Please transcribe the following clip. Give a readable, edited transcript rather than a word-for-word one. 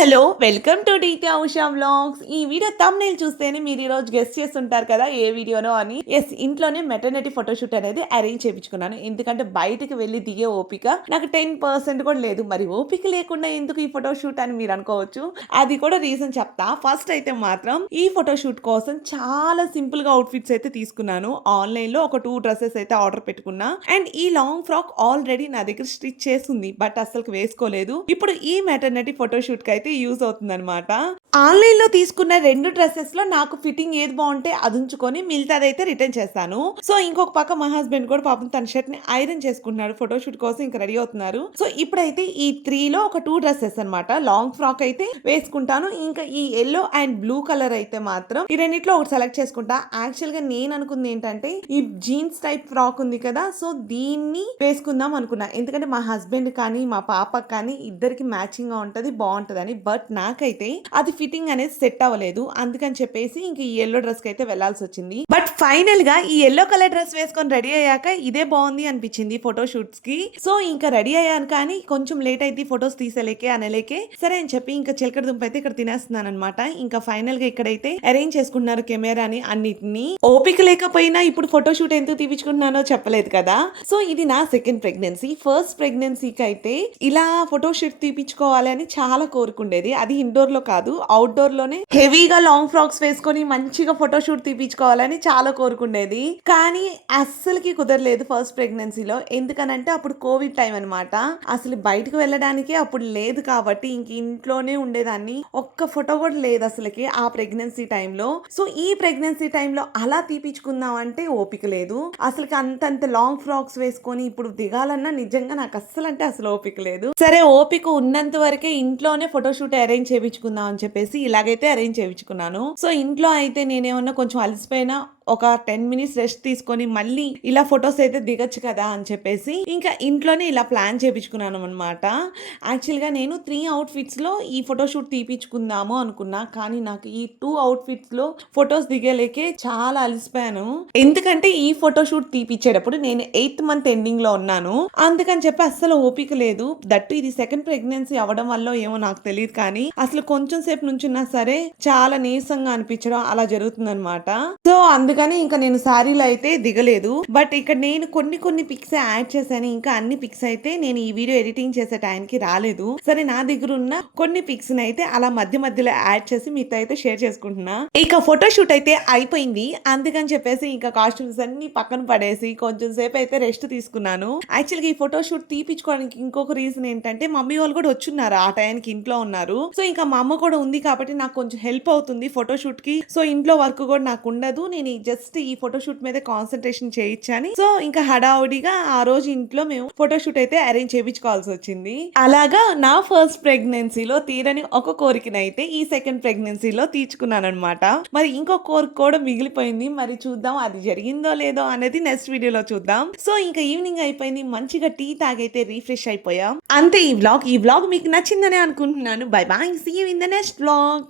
Hello welcome to DK Usha vlogs. ఈ video thumbnail చూస్తేనే మీరు ఈరోజు గెస్ట్ చేస్తుంటారు కదా ఏ వీడియోనో అని. ఎస్, ఇంట్లోనే మెటర్నిటీ ఫోటోషూట్ అనేది అరేంజ్ చేయించుకున్నాను. ఎందుకంటే బయటకు వెళ్ళి దిగే ఓపిక నాకు 10% కూడా లేదు. మరి ఓపిక లేకుండా ఎందుకు ఈ ఫోటోషూట్ అని మీరు అనుకోవచ్చు. అది కూడా రీజన్ చెప్తా. ఫస్ట్ అయితే మాత్రం ఈ ఫోటోషూట్ కోసం చాలా సింపుల్ గా అవుట్ఫిట్స్ అయితే తీసుకున్నాను. ఆన్లైన్ లో ఒక 2 డ్రెస్సెస్ అయితే ఆర్డర్ పెట్టుకున్నా. అండ్ ఈ లాంగ్ ఫ్రాక్ ఆల్రెడీ నా దగ్గర స్టిచ్ చేస్తుంది, బట్ అసలు వేసుకోలేదు. ఇప్పుడు ఈ మెటర్నిటీ ఫోటోషూట్ కి అయితే యూజ్ అవుతుంది అనమాట. ఆన్లైన్ లో తీసుకున్న 2 డ్రెస్సెస్ లో నాకు ఫిట్టింగ్ ఏది బాగుంటే అది ఉంచుకొని మిగతాదైతే రిటర్న్ చేస్తాను. సో ఇంకొక పక్క మా హస్బెండ్ కూడా పాపం తన షర్ట్ ని ఐరన్ చేసుకుంటున్నాడు. ఫోటోషూట్ కోసం ఇంకా రెడీ అవుతున్నారు. సో ఇప్పుడైతే ఈ 3 లో ఒక 2 డ్రెస్సెస్ అనమాట. లాంగ్ ఫ్రాక్ అయితే వేసుకుంటాను. ఇంకా ఈ ఎల్లో అండ్ బ్లూ కలర్ అయితే మాత్రం ఈ రెండిట్లో ఒకటి సెలెక్ట్ చేసుకుంటా. యాక్చువల్ గా నేను అనుకుంది ఏంటంటే ఈ జీన్స్ టైప్ ఫ్రాక్ ఉంది కదా, సో దీన్ని వేసుకుందాం అనుకున్నా. ఎందుకంటే మా హస్బెండ్ కానీ మా పాపకి కానీ ఇద్దరికి మ్యాచింగ్ గా ఉంటది, బాగుంటదని. బట్ నాకైతే అది ఫిట్టింగ్ అనేది సెట్ అవ్వలేదు. అందుకని చెప్పేసి ఇంక ఈ ఎల్లో డ్రెస్ కి అయితే వెళ్లాల్సి వచ్చింది. బట్ ఫైనల్ గా ఈ ఎల్లో కలర్ డ్రెస్ వేసుకొని రెడీ అయ్యాక ఇదే బాగుంది అనిపించింది ఫోటోషూట్స్ కి. సో ఇంకా రెడీ అయ్యాను, కానీ కొంచెం లేట్ అయితే ఫొటోస్ తీసేలేకే అనలేకే సరే అని చెప్పి ఇంకా చిలకడ దుంప అయితే ఇక్కడ తినేస్తున్నాను అనమాట. ఇంకా ఫైనల్ గా ఇక్కడైతే అరేంజ్ చేసుకుంటున్నారు కెమెరాని అన్నిటిని. ఓపిక లేకపోయినా ఇప్పుడు ఫోటోషూట్ ఎందుకు తీపించుకుంటున్నానో చెప్పలేదు కదా. సో ఇది నా సెకండ్ ప్రెగ్నెన్సీ. ఫస్ట్ ప్రెగ్నెన్సీకి అయితే ఇలా ఫోటోషూట్ తీపించుకోవాలి అని చాలా కోరుకుండేది. అది ఇండోర్ లో కాదు, అవుట్డోర్ లోనే హెవీగా లాంగ్ ఫ్రాక్స్ వేసుకొని మంచిగా ఫోటోషూట్ తీపించుకోవాలని చాలా కోరుకుండేది. కానీ అస్సలకి కుదరలేదు ఫస్ట్ ప్రెగ్నెన్సీలో. ఎందుకనంటే అప్పుడు కోవిడ్ టైం అనమాట. అసలు బయటకు వెళ్ళడానికి అప్పుడు లేదు కాబట్టి ఇంక ఇంట్లోనే ఉండేదాన్ని. ఒక్క ఫోటో కూడా లేదు అసలుకి ఆ ప్రెగ్నెన్సీ టైంలో. సో ఈ ప్రెగ్నెన్సీ టైంలో అలా తీపించుకుందాం అంటే ఓపిక లేదు. అసలుకి అంతంత లాంగ్ ఫ్రాక్స్ వేసుకొని ఇప్పుడు దిగాలన్నా నిజంగా నాకు అస్సలు అంటే అసలు ఓపిక లేదు. సరే ఓపిక ఉన్నంత వరకే ఇంట్లోనే ఫోటోషూట్ అరేంజ్ చేయించుకుందాం అని చెప్పేసి ఇలాగైతే అరేంజ్ చేయించుకున్నాను. సో ఇంట్లో అయితే నేనేమన్నా కొంచెం అలసిపోయినా ఒక 10 మినిట్స్ రెస్ట్ తీసుకొని మళ్ళీ ఇలా ఫొటోస్ అయితే దిగచ్చు కదా అని చెప్పేసి ఇంకా ఇంట్లోనే ఇలా ప్లాన్ చేయించుకున్నాను అనమాట. యాక్చువల్గా నేను 3 అవుట్ఫిట్స్ లో ఈ ఫోటోషూట్ తీపించుకుందాము అనుకున్నా, కానీ నాకు ఈ 2 అవుట్ఫిట్స్ లో ఫొటోస్ దిగలేకే చాలా అలసిపోయాను. ఎందుకంటే ఈ ఫోటోషూట్ తీపిచ్చేటప్పుడు నేను 8th మంత్ ఎండింగ్ లో ఉన్నాను. అందుకని చెప్పి అస్సలు ఓపిక లేదు. దట్టు ఇది సెకండ్ ప్రెగ్నెన్సీ అవ్వడం వల్ల ఏమో నాకు తెలియదు, కానీ అసలు కొంచెం సేపు నుంచున్నా సరే చాలా నీరసంగా అనిపించడం అలా జరుగుతుంది అనమాట. సో అందుకని ఇంకా నేను శారీలో అయితే దిగలేదు. బట్ ఇక్కడ నేను కొన్ని పిక్స్ యాడ్ చేశాను. ఇంకా అన్ని పిక్స్ అయితే నేను ఈ వీడియో ఎడిటింగ్ చేసే టైంకి రాలేదు. సరే నా దగ్గర ఉన్న కొన్ని పిక్స్ అయితే అలా మధ్య మధ్యలో యాడ్ చేసి మీతో అయితే షేర్ చేసుకుంటున్నా. ఇక ఫోటోషూట్ అయితే అయిపోయింది. అందుకని చెప్పేసి ఇంకా కాస్ట్యూమ్స్ అన్ని పక్కన పడేసి కొంచెం సేపు అయితే రెస్ట్ తీసుకున్నాను. యాక్చువల్గా ఈ ఫోటోషూట్ తీపించుకోవడానికి ఇంకొక రీజన్ ఏంటంటే మమ్మీ వాళ్ళు కూడా వచ్చున్నారు, ఆ టైంకి ఇంట్లో ఉన్నారు. సో ఇంకా మా అమ్మ కూడా ఉంది కాబట్టి నాకు కొంచెం హెల్ప్ అవుతుంది ఫోటోషూట్ కి. సో ఇంట్లో వర్క్ కూడా నాకు ఉండదు. నేను జస్ట్ ఈ ఫోటోషూట్ మీద కాన్సన్ట్రేషన్ చేయించాను. సో ఇంకా హడావుడిగా ఆ రోజు ఇంట్లో మేము ఫోటోషూట్ అయితే అరేంజ్ చేయించుకోవాల్సి వచ్చింది. అలాగా నా ఫస్ట్ ప్రెగ్నెన్సీలో తీరని ఒక కోరికనైతే ఈ సెకండ్ ప్రెగ్నెన్సీలో తీర్చుకున్నాను అనమాట. మరి ఇంకో కోరిక కూడా మిగిలిపోయింది. మరి చూద్దాం అది జరిగిందో లేదో అనేది నెక్స్ట్ వీడియోలో చూద్దాం. సో ఇంకా ఈవినింగ్ అయిపోయింది, మంచిగా టీ తాగైతే రీఫ్రెష్ అయిపోయాం. అంతే ఈ వ్లాగ్ మీకు నచ్చిందనే అనుకుంటున్నాను. Bye bye, see you in the next vlog.